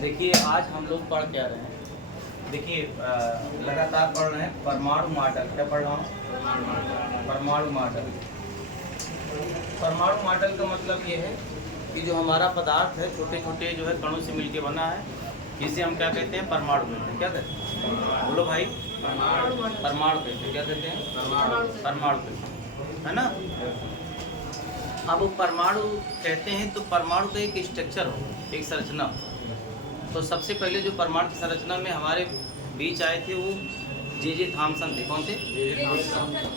देखिए आज हम लोग पढ़ क्या रहे हैं। देखिए लगातार पढ़ रहे हैं परमाणु मॉडल। क्या पढ़ रहा हूँ? परमाणु मॉडल। परमाणु मॉडल का मतलब ये है कि जो हमारा पदार्थ है छोटे छोटे जो है कणों से मिलकर बना है, जिसे हम क्या कहते हैं? परमाणु कहते हैं। क्या कहते हैं? बोलो भाई। परमाणु कहते हैं। क्या कहते हैं? परमाणु कहते हैं, है ना। अब वो परमाणु कहते हैं तो परमाणु का एक स्ट्रक्चर हो, एक संरचना हो। तो सबसे पहले जो परमाणु की संरचना में हमारे बीच आए थे वो जे थॉमसन थे। कौन थे?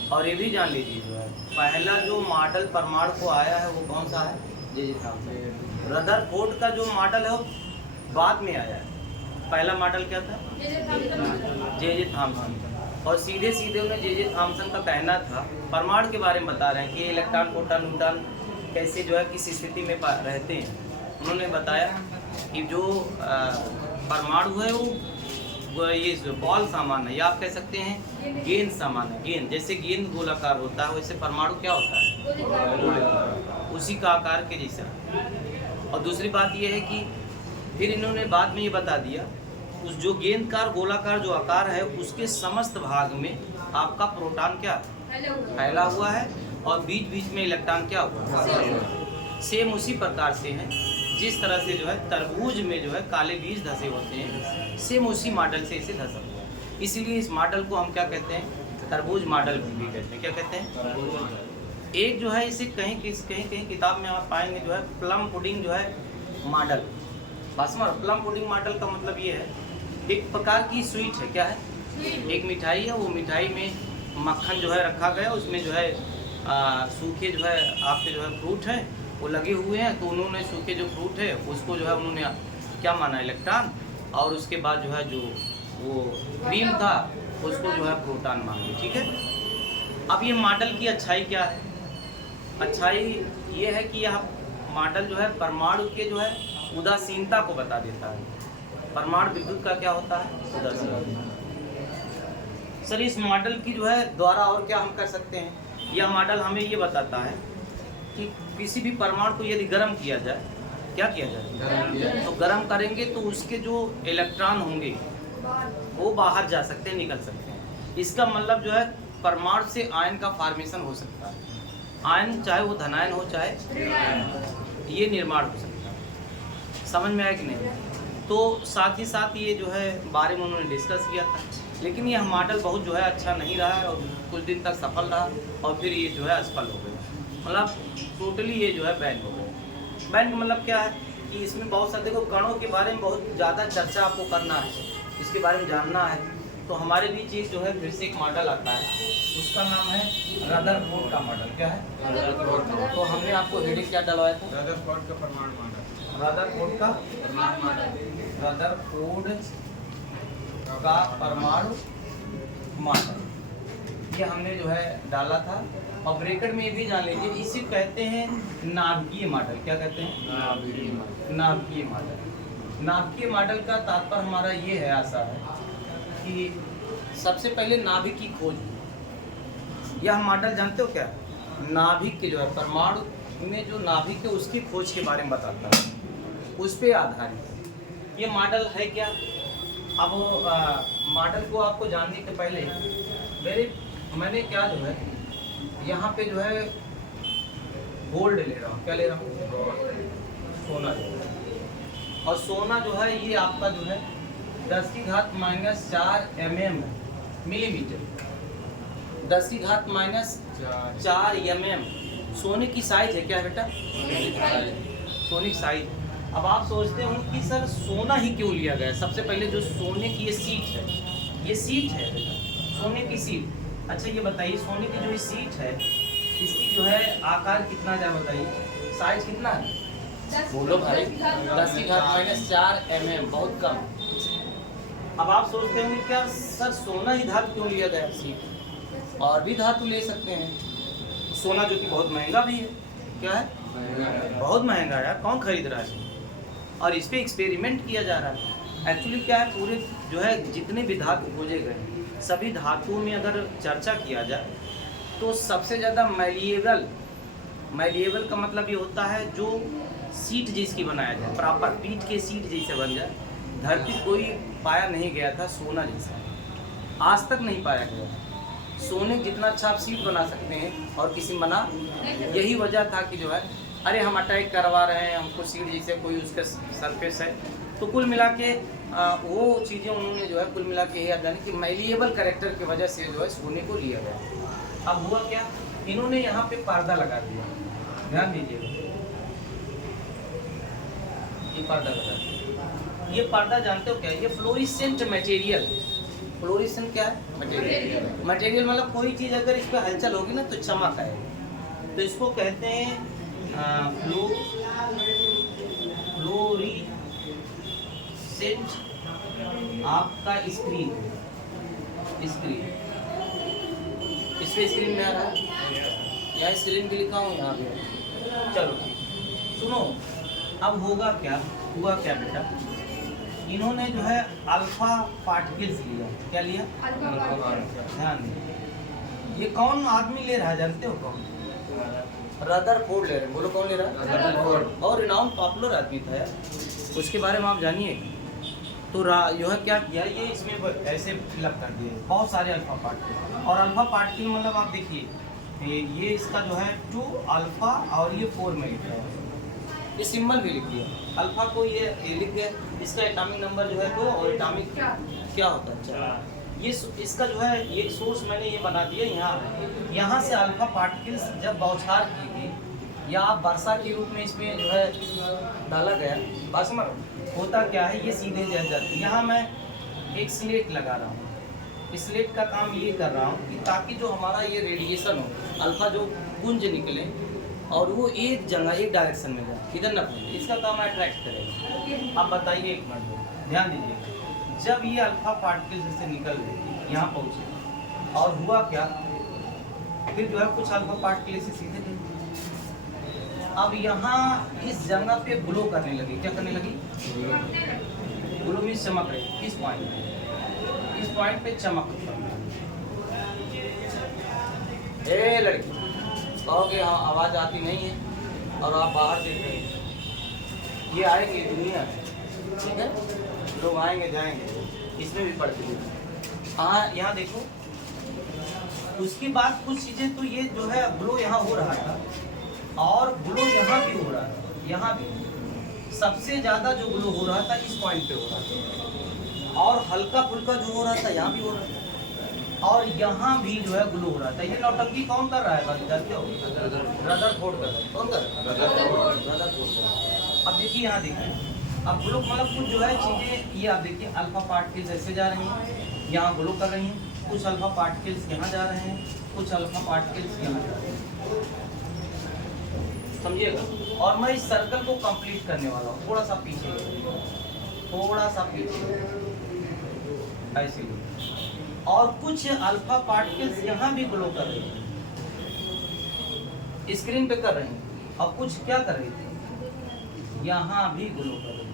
और ये भी जान लीजिए जो है पहला जो मॉडल परमाणु को आया है वो कौन सा है? J Thomson. रदरफोर्ड का जो मॉडल है वो बाद में आया है। पहला मॉडल क्या था? J Thomson. और सीधे सीधे उन्हें जे थॉमसन का कहना था, परमाणु के बारे में बता रहे हैं कि इलेक्ट्रॉन प्रोटॉन न्यूट्रॉन कैसे जो है किस स्थिति में रहते हैं। उन्होंने बताया कि जो परमाणु है वो ये जो बॉल सामान है, या आप कह सकते हैं गेंद सामान है। गेंद जैसे गेंद गोलाकार होता है वैसे परमाणु क्या होता है? गोलाकार, उसी का आकार के जैसा। और दूसरी बात ये है कि फिर इन्होंने बाद में ये बता दिया उस जो गेंदकार गोलाकार जो आकार है उसके समस्त भाग में आपका प्रोटॉन क्या फैला हुआ है और बीच बीच में इलेक्ट्रॉन क्या हुआ सेम उसी प्रकार से है जिस तरह से जो है तरबूज में जो है काले बीज धसे होते हैं, सेम उसी मॉडल से इसे धसा हुआ है। इसीलिए इस मॉडल को हम क्या कहते हैं? तरबूज मॉडल भी कहते हैं। क्या कहते हैं? एक जो है इसे कहीं कहीं किताब में आप पाएंगे जो है प्लम पुडिंग जो है मॉडल। प्लम पुडिंग मॉडल का मतलब ये है एक प्रकार की स्वीट है। क्या है? एक मिठाई है। वो मिठाई में मक्खन जो है रखा गया, उसमें जो है सूखे जो है आपके जो है फ्रूट है वो लगे हुए हैं। तो उन्होंने सूखे जो फ्रूट है उसको जो है उन्होंने क्या माना? इलेक्ट्रॉन। और उसके बाद जो है जो वो क्रीम था उसको जो है प्रोटॉन मान लिया। ठीक है। अब ये मॉडल की अच्छाई क्या है? अच्छाई ये है कि यह मॉडल जो है परमाणु के जो है उदासीनता को बता देता है। परमाणु विद्युत का क्या होता है? उदासीनता। सर इस मॉडल की जो है द्वारा और क्या हम कर सकते हैं? यह मॉडल हमें ये बताता है कि किसी भी परमाणु को यदि गर्म किया जाए, क्या किया जाए? तो गर्म करेंगे तो उसके जो इलेक्ट्रॉन होंगे वो बाहर जा सकते हैं, निकल सकते हैं। इसका मतलब जो है परमाणु से आयन का फॉर्मेशन हो सकता है। आयन चाहे वो धनायन हो चाहे ये निर्माण हो सकता है। समझ में आया कि नहीं? तो साथ ही साथ ये जो है बारे में उन्होंने डिस्कस किया था, लेकिन यह मॉडल बहुत जो है अच्छा नहीं रहा है और कुछ दिन तक सफल रहा और फिर ये जो है असफल हो गया। मतलब टोटली ये जो है बैन हो गया। बैन का मतलब क्या है कि इसमें बहुत सारे देखो कणों के बारे में बहुत ज़्यादा चर्चा आपको करना है, इसके बारे में जानना है। तो हमारे बीच ये जो है फिर से एक मॉडल आता है, उसका नाम है रदरफोर्ड का मॉडल। क्या है? रदरफोर्ड। तो हमने आपको हेडिंग क्या डलवाया था? रदरफोर्ड का परमाणु मॉडल। रदरफोर्ड का परमाणु मॉडल। रदरफोर्ड का परमाणु मॉडल ये हमने जो है डाला था। और ब्रैकेट में ये भी जान लीजिए इसे कहते हैं नाभिकीय मॉडल। क्या कहते हैं? नाभिकीय मॉडल। नाभिकीय मॉडल का तात्पर्य हमारा ये है, आशा है कि सबसे पहले नाभिक की खोज। यह मॉडल जानते हो क्या? नाभिक के जो है परमाणु में जो नाभिक है उसकी खोज के बारे में बताता है, उस पर आधारित ये मॉडल है। क्या अब मॉडल को आपको जानने के पहले मैंने क्या जो है यहाँ पे जो है गोल्ड ले रहा हूँ। क्या ले रहा हूँ? सोना ले रहा हूँ। और सोना जो है ये आपका जो है 10⁻⁴ mm मिलीमीटर। 10⁻⁴ mm सोने की साइज है। क्या बेटा? सोने की साइज। अब आप सोचते हो कि सर सोना ही क्यों लिया गया? सबसे पहले जो सोने की ये सीट है, ये सीट है बेटा, सोने की सीट। अच्छा ये बताइए सोने की जो सीट है इसकी जो है आकार कितना है बताइए? साइज कितना है? बोलो भाई। 10⁻⁴ mm, बहुत कम। अब आप सोचते होंगे क्या सर सोना ही धातु क्यों लिया गया? सीट और भी धातु ले सकते हैं। सोना जो कि बहुत महंगा भी है। क्या है? बहुत महंगा है यार, कौन खरीद रहा है? और इस पे एक्सपेरिमेंट किया जा रहा है। एक्चुअली क्या है पूरे जो है जितने भी धातु खोजे गए सभी धातुओं में अगर चर्चा किया जाए तो सबसे ज़्यादा मैलिएबल का मतलब ये होता है जो सीट जिसकी बनाया जाए, प्रॉपर पीठ के सीट जैसे बन जाए धरती कोई पाया नहीं गया था सोना जैसा, आज तक नहीं पाया गया। सोने जितना अच्छा आप सीट बना सकते हैं और किसी मना, यही वजह था कि जो है अरे हम अटैक करवा रहे हैं, हमको सीट जैसे कोई उसका सरफेस है। तो कुल मिला के वो चीज़ें उन्होंने जो है कुल मिला के याद जाने कि मैलिएबल कैरेक्टर की वजह से जो है सोने को लिया गया। अब हुआ क्या, इन्होंने यहाँ पे पर्दा लगा दिया, ध्यान दीजिएगा, ये पर्दा लगा दिया। ये पर्दा जानते हो क्या है? ये फ्लोरिसेंट मटेरियल। फ्लोरिसेंट क्या है? मटेरियल। मटेरियल मतलब कोई चीज़ अगर इस पर हलचल होगी ना तो चमक आएगी, तो इसको कहते हैं फ्लोरिसेंट आपका स्क्रीन। इस पे स्क्रीन में आ रहा है, यहाँ स्क्रीन भी लिखा हूँ यहाँ पे। चलो सुनो, अब हुआ क्या बेटा, इन्होंने जो है अल्फा पार्टिकल्स लिया। क्या लिया? ध्यान दीजिए, ये कौन आदमी ले रहा है जानते हो कौन? रदरफोर्ड ले रहे हैं। बोलो कौन ले रहा है? रदरफोर्ड। और रिनाउन पॉपुलर आदमी था यार, उसके बारे में आप जानिए। तो जो है क्या किया, ये इसमें ऐसे फिलअप कर दिए बहुत सारे अल्फा पार्टिकल। और अल्फा पार्टिकल मतलब आप देखिए, ये इसका जो है 2 अल्फा और ये 4 में लिख रहा है, ये सिंबल भी लिख दिया। अल्फा को ये लिख गया, इसका एटॉमिक नंबर जो है 2 और एटॉमिक क्या होता है? अच्छा, ये इसका जो है ये सोर्स मैंने ये बना दिया। यहाँ से अल्फा पार्टिकल्स जब बौछार की गई या आप वर्षा के रूप में इसमें जो है डाला गया, बात समझ होता क्या है, ये सीधे जल जाते हैं। यहाँ मैं एक स्लेट लगा रहा हूँ, स्लेट का काम ये कर रहा हूँ कि ताकि जो हमारा ये रेडिएशन हो, अल्फा जो गुंज निकले और वो एक जगह एक डायरेक्शन में जाए, इधर ना फैले, इसका काम अट्रैक्ट करेगा। अब बताइए एक मिनट ध्यान दीजिए, जब ये अल्फा पार्टिकल से निकल गए यहाँ पहुँचे और हुआ क्या, फिर जो है कुछ अल्फा पार्टिकल से सीधे गए। अब यहाँ इस जगह पे ग्लो करने लगी। क्या करने लगी? ग्लो में चमक रही। इस पॉइंट पे चमक। ए लड़की, कहोगे हाँ आवाज़ आती नहीं है और आप बाहर देख रहे हैं, ये आएंगे दुनिया में, ठीक है, लोग आएंगे जाएंगे, इसमें भी पढ़ते हैं। हाँ यहाँ देखो, उसके बाद कुछ चीज़ें तो ये जो है ग्लो यहाँ हो रहा था और ग्लो यहाँ भी हो रहा था, यहाँ भी सबसे ज़्यादा जो ग्लो हो रहा था इस पॉइंट पे हो रहा था, और हल्का फुल्का जो हो रहा था यहाँ भी हो रहा था, और यहाँ भी जो है ग्लो हो रहा था। ये नौटंकी कौन कर रहा है बात जानते हो? रदरफोर्ड कर रहा है। कौन कर रहा है? रदरफोर्ड। अब देखिए यहाँ देखिए, अब ग्लो मतलब कुछ जो है चीज़ें ये आप देखिए, अल्फा पार्टिकल्स ऐसे जा रही हैं, यहाँ ग्लो कर रही हैं, कुछ अल्फा पार्टिकल्स यहाँ जा रहे हैं, कुछ अल्फा पार्टिकल्स यहाँ जा रहे हैं, समझिएगा। और मैं इस सर्कल को कंप्लीट करने वाला हूँ, थोड़ा सा पीछे, ऐसे। और कुछ अल्फा पार्टिकल्स यहाँ भी ग्लो कर रही हैं, स्क्रीन पे कर रही हैं, और कुछ क्या कर रही थी, यहाँ भी ग्लो कर रही थी।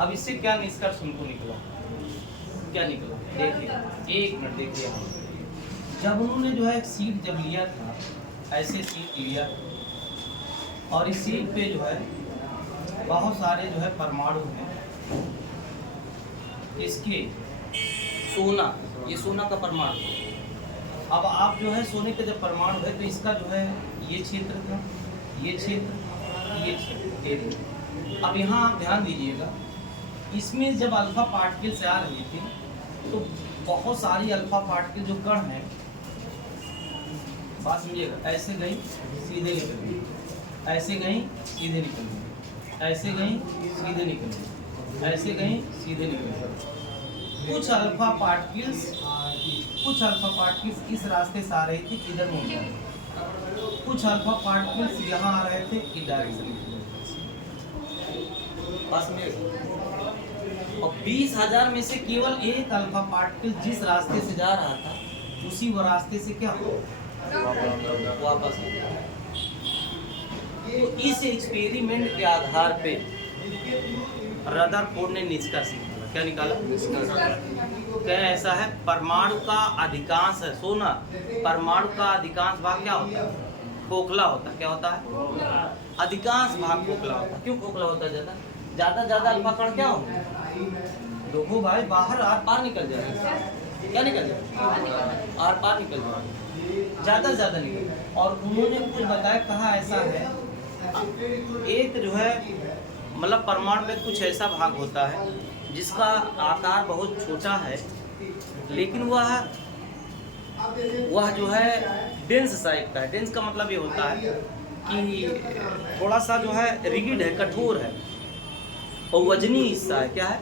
अब इससे क्या निष्कर्ष उनको निकला? क्या निकला देखिए, एक मिनट देखिए। जब उन्होंने जो है सीट जब लिया था, ऐसे सीट लिया और इस सीट पे जो है बहुत सारे जो है परमाणु हैं, इसके सोना, ये सोना का परमाणु। अब आप जो है सोने के जब परमाणु है तो इसका जो है ये क्षेत्र था, ये क्षेत्र, ये क्षेत्र। अब यहाँ आप ध्यान दीजिएगा, इसमें जब अल्फा पार्टिकल से आ रही थी तो बहुत सारी अल्फा पार्टिकल जो कण हैं, बात समझिएगा, ऐसे गई सीधे निकल गई, ऐसे गई सीधे निकल गई, ऐसे गई सीधे निकल गई, ऐसे गई सीधे निकल गई। कुछ अल्फा पार्टिकल्स इस रास्ते से आ रही थी, इधर मुड़ गए। कुछ अल्फा पार्टिकल्स यहाँ आ रहे थे, इस डायरेक्शन में। बस और 20,000 में से केवल एक अल्फा पार्टिकल जिस रास्ते से जा रहा था उसी वो रास्ते से क्या वापस आ गया। तो इस एक्सपेरिमेंट के आधार पे रदरफोर्ड ने निष्कर्ष निकाला। क्या निकाला? क्या ऐसा है, परमाणु का अधिकांश है सोना, परमाणु का अधिकांश भाग क्या होता है? खोखला होता है। क्या होता है? अधिकांश भाग खोखला होता है। क्यों खोखला होता है? ज़्यादा ज़्यादा अल्फा कण क्या होंगे? देखो भाई, बाहर आर पार निकल जाएगा। क्या निकल जाएगा? आर पार निकल जाएगा, ज़्यादा से ज़्यादा निकल। और उन्होंने कुछ बताया, कहा ऐसा है, एक जो है मतलब परमाणु में कुछ ऐसा भाग होता है जिसका आकार बहुत छोटा है, लेकिन वह जो है डेंस टाइप का है। डेंस का मतलब ये होता है कि थोड़ा सा जो है रिगिड है, कठोर है, और वजनी हिस्सा है। क्या है?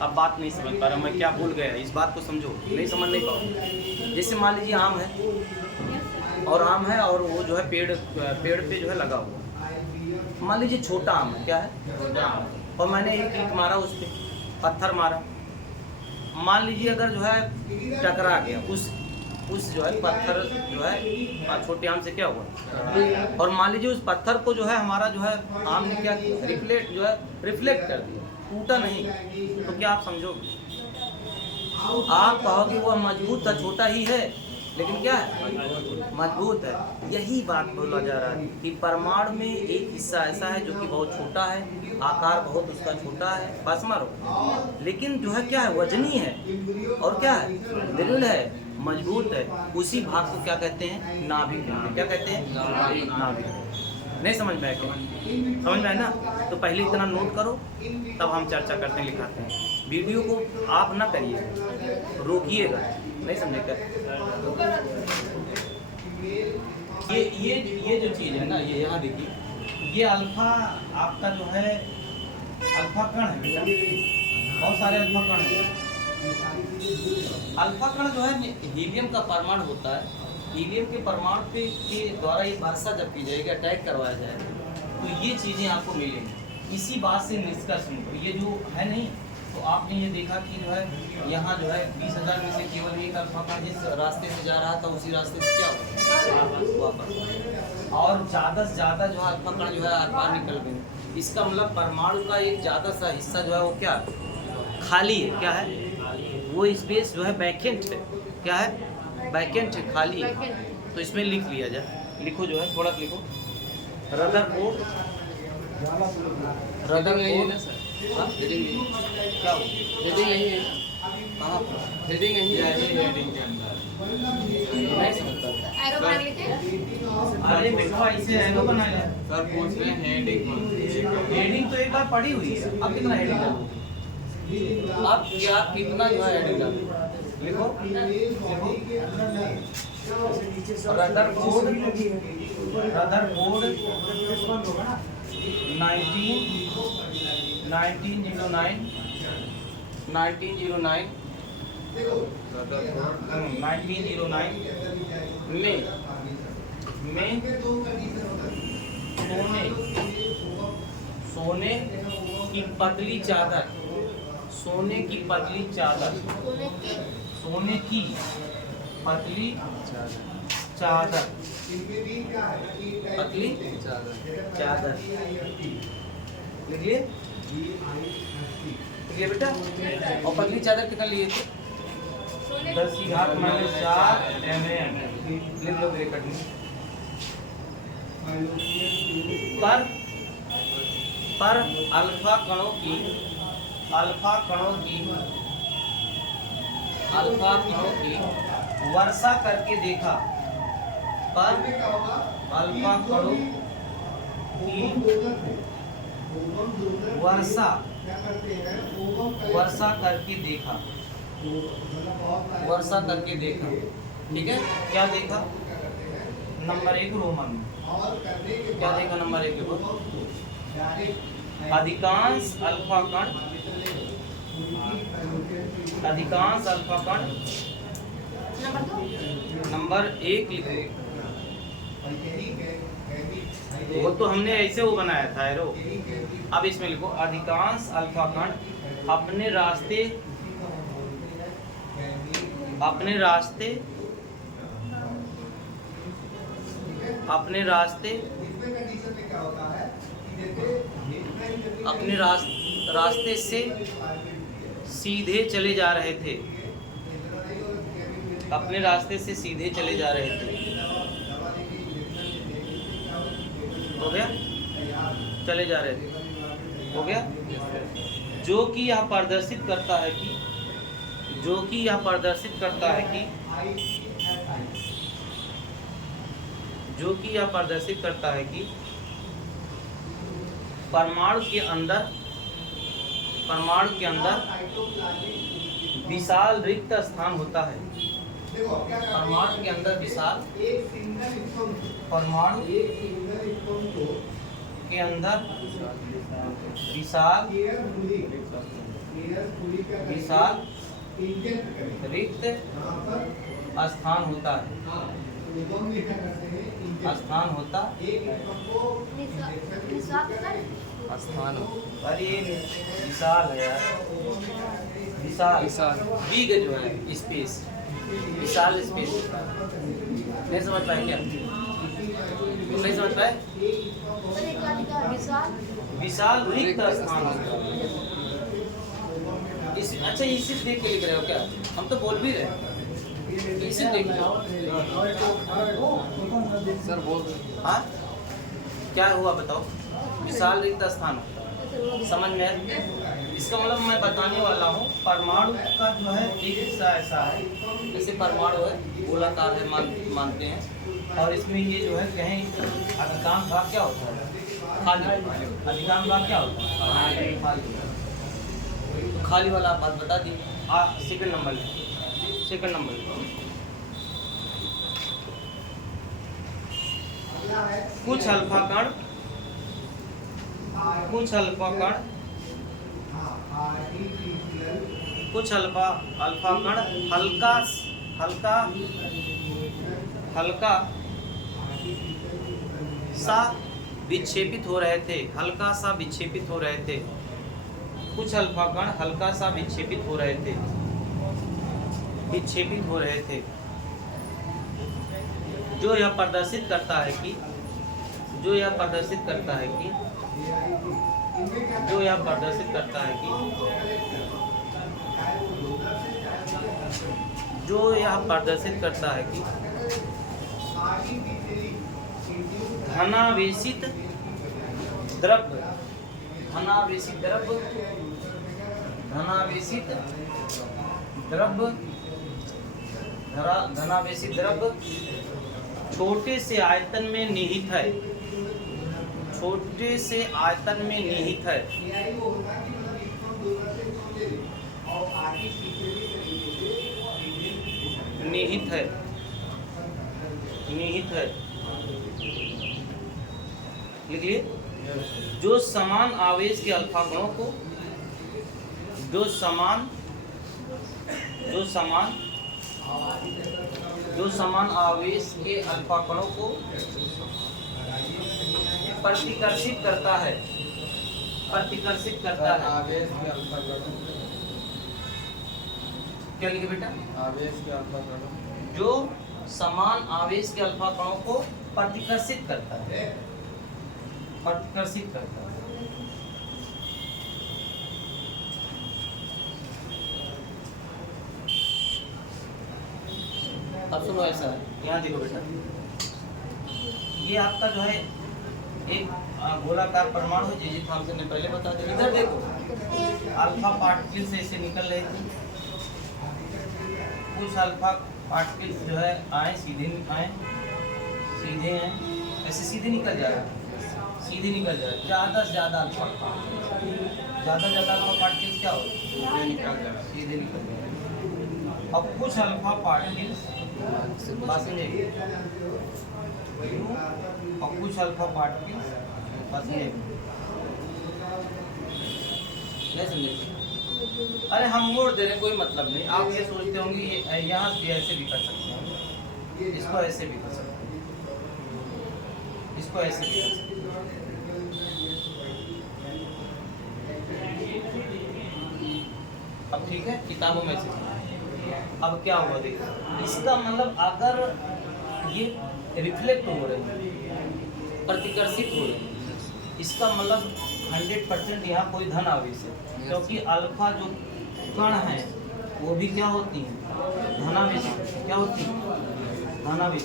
अब बात नहीं समझ पा रहा मैं, क्या भूल गया, इस बात को समझो, नहीं समझ नहीं पाओ। जैसे मान लीजिए आम है और वो जो है पेड़ पे जो है लगा हुआ। मान लीजिए छोटा आम है, क्या है? छोटा आम। और मैंने एक ईंट मारा, उस पर पत्थर मारा, मान लीजिए अगर जो है टकरा गया उस जो है पत्थर जो है छोटे आम से क्या हुआ, और मान लीजिए उस पत्थर को जो है हमारा जो है आम ने क्या किया, रिफ्लेक्ट कर दिया, टूटा नहीं। तो क्या आप समझोगे? आप कहोगे वह मजबूत था, छोटा ही है, लेकिन क्या है? मजबूत है। यही बात बोला जा रहा है कि परमाणु में एक हिस्सा ऐसा है जो कि बहुत छोटा है, आकार बहुत उसका छोटा है, पास मारो, लेकिन जो है क्या है, वजनी है, और क्या है, दृढ़ है, मजबूत है। उसी भाग को क्या कहते हैं? नाभिक कहते हैं। क्या कहते हैं? नाभिक। नहीं समझ में आया? क्या समझ में आया ना? तो पहले इतना नोट करो, तब हम चर्चा करते हैं, लिखाते हैं। वीडियो को आप ना करिए, रोकिएगा, नहीं समझेगा। ये जो चीज़ है ना, ये यहाँ देखिए, ये अल्फा आपका जो है अल्फा कण है बेटा, बहुत सारे अल्फा कण हैं। अल्फा कण जो है हीलियम का परमाणु होता है। हीलियम के परमाणु के द्वारा ये वर्षा जब की जाएगी, अटैक करवाया जाएगा, तो ये चीज़ें आपको मिलेंगी। इसी बात से निष्कर्ष निकालो, ये जो है नहीं, तो आपने ये देखा कि जो है यहाँ जो है 20,000 में से केवल एक अल्फा कण जिस रास्ते से जा रहा था, उसी रास्ते से क्या हुआ, वापस। और ज़्यादा से ज़्यादा जो है अल्फा कण जो है आर पार निकल गए। इसका मतलब परमाणु का एक ज़्यादा सा हिस्सा जो है वो क्या खाली है। क्या है? वो स्पेस जो है वैकेंट है। क्या है? वैकेंट है, खाली है। तो इसमें लिख लिया जाए, लिखो जो है थोड़ा लिखो, रदरफोर्ड क्या हो? हेडिंग यही है, कहाँ हेडिंग यही है, हेडिंग के अंदर नहीं समझता। एरो बना लेते हैं। अरे बेटा इसे एरो बना लिया। सर पूछ रहे हैं हेडिंग। हेडिंग तो एक बार पढ़ी हुई है, अब कितना हेडिंग डालोगे? अब क्या कितना जो है हेडिंग डालोगे? लिखो रदरफोर्ड 1909 में सोने की पतली चादर, सोने की पतली चादर, सोने की पतली चादर, पतली चादर लिखिए, लिखिए बेटा। और पतली चादर कितना लिए थे? 10 की घात -4 mm। लिख लो ब्रैकेट में। पर अल्फा कणों की वर्षा करके देखा, पर अल्फा कणों की वर्षा करके देखा, वर्षा करके देखा। ठीक है, क्या देखा? नंबर 1 रोमन में क्या देखा? नंबर 1 देखो, अधिकांश अल्फा कण नंबर 1 लिखो। वो तो हमने ऐसे वो बनाया था एरो। अब इसमें लिखो, अधिकांश अल्फा कण अपने रास्ते से सीधे चले जा रहे थे, अपने रास्ते से सीधे चले जा रहे थे। हो गया, चले जा रहे थे, हो गया। जो कि यह प्रदर्शित करता है कि जो कि यह प्रदर्शित करता है कि जो कि यह प्रदर्शित करता है कि परमाणु के अंदर विशाल रिक्त स्थान होता है। परमाणु के अंदर विशाल परमाणु के अंदर विशाल रिक्त स्थान होता है। स्थान होता अरे विशाल है यार, विशाल बिग जो है स्पेस, विशाल स्पेस होता है। नहीं समझ पाए क्या? तुम नहीं समझ पाए? विशाल रिक्त स्थान होता है। अच्छा इसे देख के लिख रहे हो क्या? हम तो बोल भी रहे हैं, इसे देख लो। सर बोल। हाँ क्या हुआ बताओ? विशाल रिक्त स्थान होता है, समझ में आया? इसका मतलब मैं बताने वाला हूँ परमाणु का जो है एक हिस्सा ऐसा है, जैसे परमाणु है गोलाकार है मानते हैं, और इसमें ये जो है कहीं अधिकांश भाग क्या होता है? खाली। अधिकांश भाग क्या होता है? खाली। तो खाली वाला आप बात बता दी। सेकंड नंबर कुछ अल्फा कण हल्का सा विक्षेपित हो रहे थे। कुछ अल्फा कण हल्का सा विक्षेपित हो रहे थे, जो यह प्रदर्शित करता है कि धनावेशित द्रव्य छोटे से आयतन में निहित है। लिखिए, जो समान आवेश के अल्फा कणों को प्रतिकर्षित करता है। आवेश के अल्फा कणों। क्या लिखे बेटा? आवेश के अल्फा कणों। जो समान आवेश के अल्फा कणों को प्रतिकर्षित करता है। अब सुनो, ऐसा है, यहाँ देखो बेटा, ये आपका जो है एक गोलाकार परमाणु है, जी थॉमसन ने पहले बता दिया। इधर देखो, अल्फा पार्टिकल्स ऐसे निकल रहे थे। कुछ अल्फा पार्टिकल्स जो है सीधे हैं, ऐसे सीधे निकल जा रहा है। ज़्यादा से ज़्यादा अल्फा पार्टिकल्स क्या होते हैं? सीधे निकल जा रहे हैं। अब कुछ अल्फा पार्टिकल्स नहीं समझे? अरे हम मोड़ दे रहे, कोई मतलब नहीं। आप ये सोचते होंगे ये यहाँ भी ऐसे भी कर सकते हैं, इसको ऐसे भी कर सकते हैं, इसको ऐसे भी कर सकते हैं। अब ठीक है, किताबों में से अब क्या हुआ देखो, इसका मतलब अगर ये रिफ्लेक्ट हो रहे हैं, प्रतिकर्षित हो रहे हैं, इसका मतलब 100% यहाँ कोई धन आवेश है, क्योंकि अल्फा जो कण है वो भी क्या होती हैं? धनावेश। क्या होती है? धनावेश।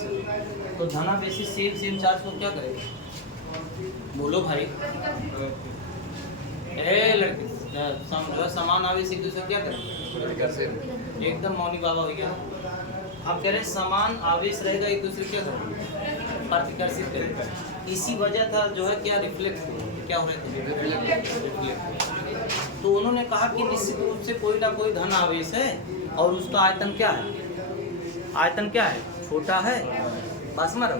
तो धनावेशी सेम चार्ज को क्या करेगा? बोलो भाई। ए लड़के समझो समान आवेश एक दूसरे क्या करें, एकदम मौनी बाबा हो गया। आप कह रहे हैं समान आवेश रहेगा एक दूसरे क्या करें, प्रतिकर्षित करेगा। इसी वजह था जो है क्या रिफ्लेक्ट क्या हो रहे थे, रिफ्लेक्ट। तो उन्होंने कहा कि निश्चित रूप से कोई ना कोई धन आवेश है और उसका आयतन क्या है, आयतन क्या है, छोटा है। बस मरो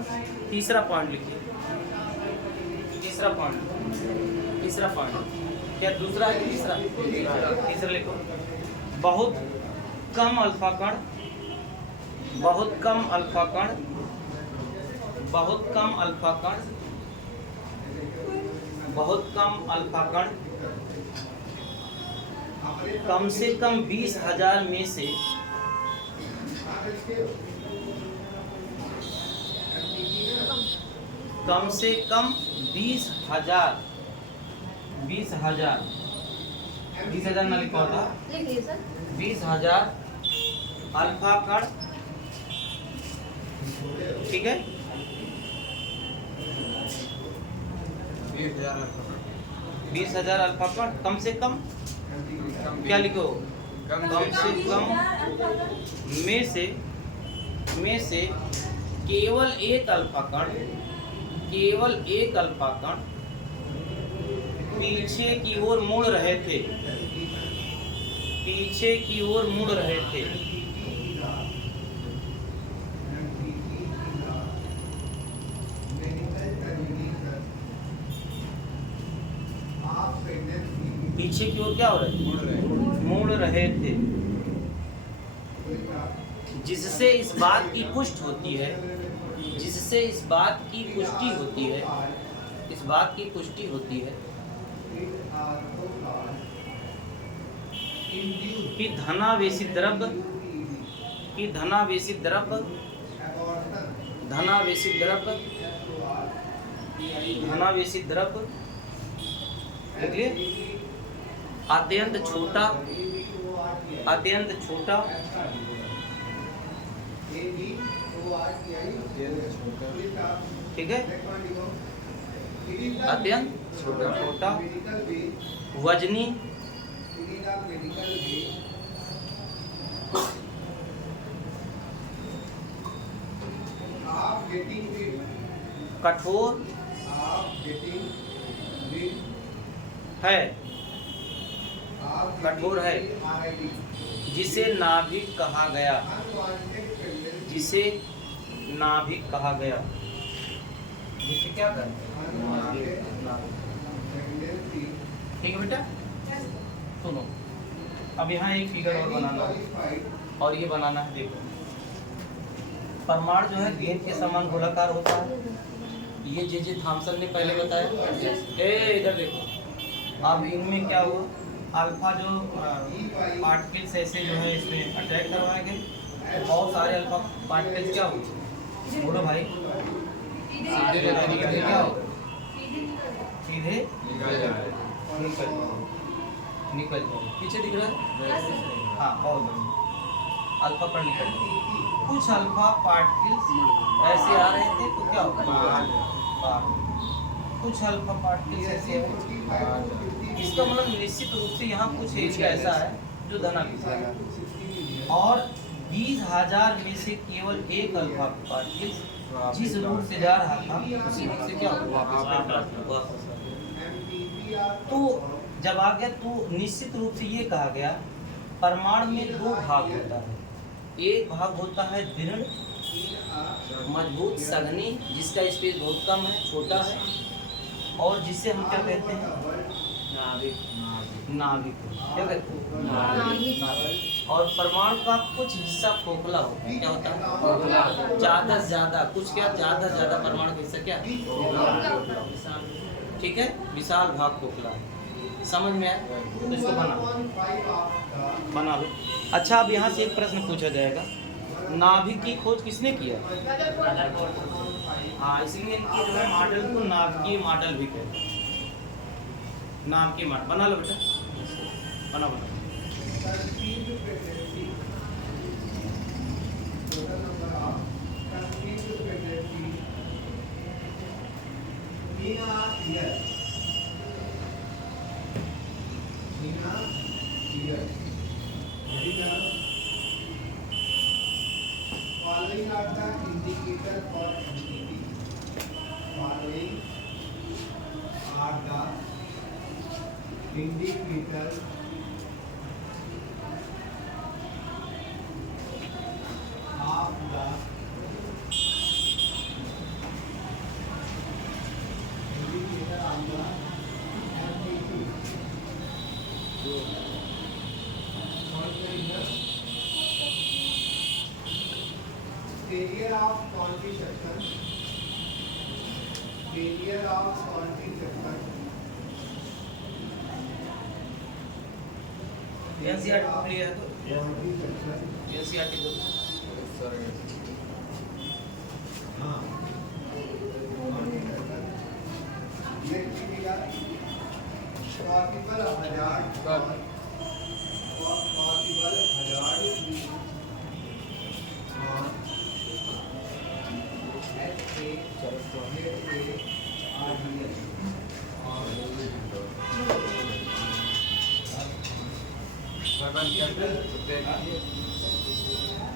तीसरा पॉइंट लिखिए, तीसरा पॉइंट क्या दूसरा है कि तीसरा, तीसरा लिखो। बहुत कम अल्फा कण, बहुत कम अल्फा कण, बहुत कम अल्फा कण, बहुत कम अल्फा कण कम से कम 20,000 में से कम से कम 20,000 ना लिखा होता, 20,000 अल्फा कण, ठीक है। 20,000 अल्फा कण कम से कम क्या लिखो, कम से कम में से केवल एक अल्फा कण, केवल एक अल्फा कण पीछे की ओर मुड़ रहे थे, पीछे की ओर मुड़ रहे थे। पीछे की ओर क्या हो रहे थे, मुड़ रहे थे। जिससे इस बात की पुष्टि होती है, जिससे इस बात की पुष्टि होती है, इस बात की पुष्टि होती है कि धनावेशी द्रव्य, कि धनावेशी द्रव्य, धनावेशी द्रव्य, धनावेशी द्रव्य लिखिए अत्यंत छोटा, अत्यंत छोटा, ठीक है, अत्यंत छोटा, वजनी, कठोर है, कठोर है, जिसे नाभिक कहा गया, जिसे नाभिक कहा गया, जिसे क्या करें, ठीक है बेटा। सुनो अब यहाँ एक फिगर और बनाना है, और ये बनाना है, देखो परमाणु जो है गेंद के समान गोलाकार होता है, ये जे थॉमसन ने पहले बताया। इधर देखो, अब इनमें क्या हुआ, अल्फा जो पार्टिकल्स ऐसे जो है इसमें अटैक करवाए गए, बहुत सारे अल्फा पार्टिकल्स क्या हुए, बोलो भाई, सीधे क्या हो, सीधे निकल पीछे दिख रहा है, हाँ बहुत बढ़िया, अल्फा पर निकल। कुछ अल्फा पार्टिकल्स ऐसे आ रहे थे तो क्या होगा, कुछ अल्फा पार्टिकल्स ऐसे हैं, इसका मतलब निश्चित रूप से यहाँ कुछ एरिया ऐसा है जो धनावेशी है, और 20,000 में से केवल एक अल्फा पार्टिकल जिस रूट से जा रहा था उसी रूट से क्या हुआ, तो जब आ गया तो निश्चित रूप से ये कहा गया परमाणु में दो भाग होता है, एक भाग होता है दृढ़ मजबूत सघनी, जिसका स्पेस बहुत कम है, छोटा है, और जिसे हम क्या कहते हैं, नाभिक, नाभिक क्या कहते हैं, नाभिक। और परमाणु का कुछ हिस्सा खोखला होता है, क्या होता है, ज्यादा से ज्यादा, कुछ क्या ज्यादा से ज्यादा परमाणु का हिस्सा क्या, ठीक है, विशाल भाग खोखला है। समझ में आया, तो इसको बना लो। अच्छा अब यहाँ से एक प्रश्न पूछा जाएगा, नाभिक की खोज किसने किया, हाँ इसलिए इनकी जो है मॉडल को नाभिकीय मॉडल भी कहते हैं, नाभिकीय मॉडल। बना लो बेटा, बना। Following are the indicator for entity. Following are the indicator of the indicator of the entity. Failure of quantification. Failure of quantification. NCERT को लिए है तो Quantification. एनसीईआरटी को हाँ. Quantification. Next लिखेगा possible hazard. Possible hazard.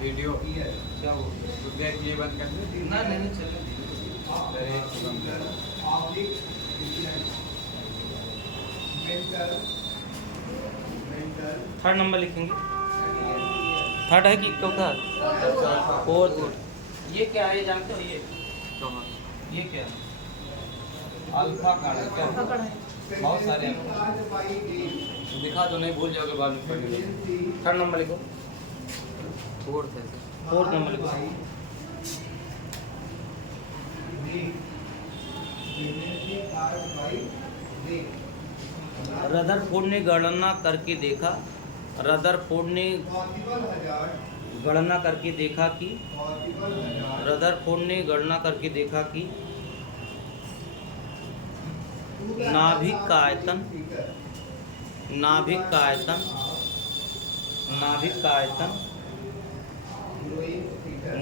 Video क्या हो ये बंद कर दे ना नहीं चलो थर्ड नंबर लिखेंगे थर्ड है कि चौथा फोर्थ ये क्या है ये जानते हो ये क्या है अल्फा काड़ा क्या है? बहुत सारे हैं दिखा दो नहीं भूल जाओगे बाद में पढ़ने में थर्ड नंबर लिखो फोर्थ है फोर्थ नंबर लिखो रदरफोर्ड ने गणना करके देखा रदरफोर्ड ने गणना करके देखा कि रदरफोर्ड ने गणना करके देखा कि नाभिक का आयतन नाभिक का आयतन नाभिक का आयतन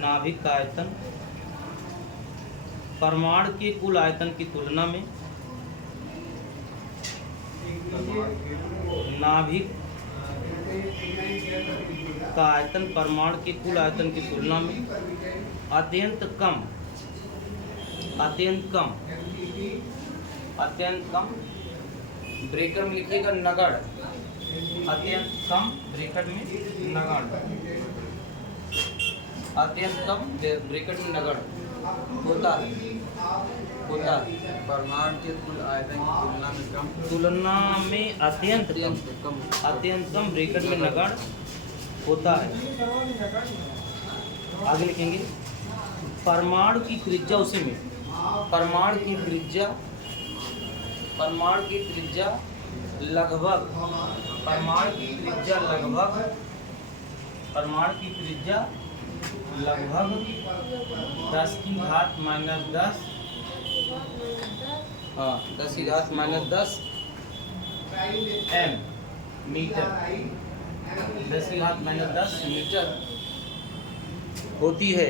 नाभिक का आयतन परमाणु के कुल आयतन की तुलना में नाभिक का आयतन परमाणु के कुल आयतन की तुलना में अत्यंत कम ब्रैकेट में लिखिएगा नगण्य अत्यंत कम ब्रैकेट में नगण्य अत्यंत कम ब्रैकेट में नगण्य होता है परमाणु के कुल आयतन की तुलना में अत्यंत कम ब्रैकेट में नगण्य होता है। आगे लिखेंगे परमाणु की त्रिज्या उसी में परमाणु की त्रिज्या लगभग 10 की घात माइनस 10 10 की घात माइनस 10 एम मीटर 10 की घात माइनस 10 मीटर होती है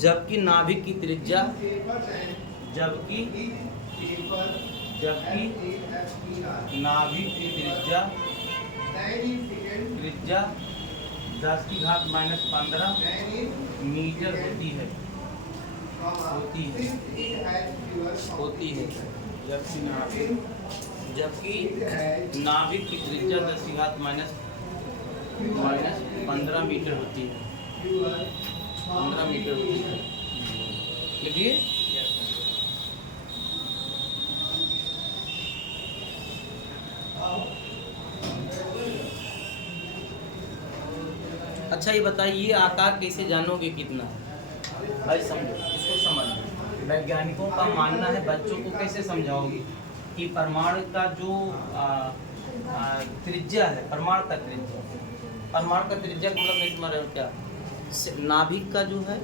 जबकि नाभिक की त्रिज्या नाभिक की त्रिज्या 10 की घात माइनस 15 मीटर होती है जबकि नाभिक की त्रिज्या 10 की घात माइनस 15 मीटर होती है 15 मीटर होती है लिखिए अच्छा ये बताइए ये आकार कैसे जानोगे कितना भाई समझो इसको समझो वैज्ञानिकों का मानना है बच्चों को कैसे समझाओगे कि परमाणु का जो त्रिज्या है परमाणु का त्रिज्या का मतलब नहीं तुम्हारे क्या नाभिक का जो है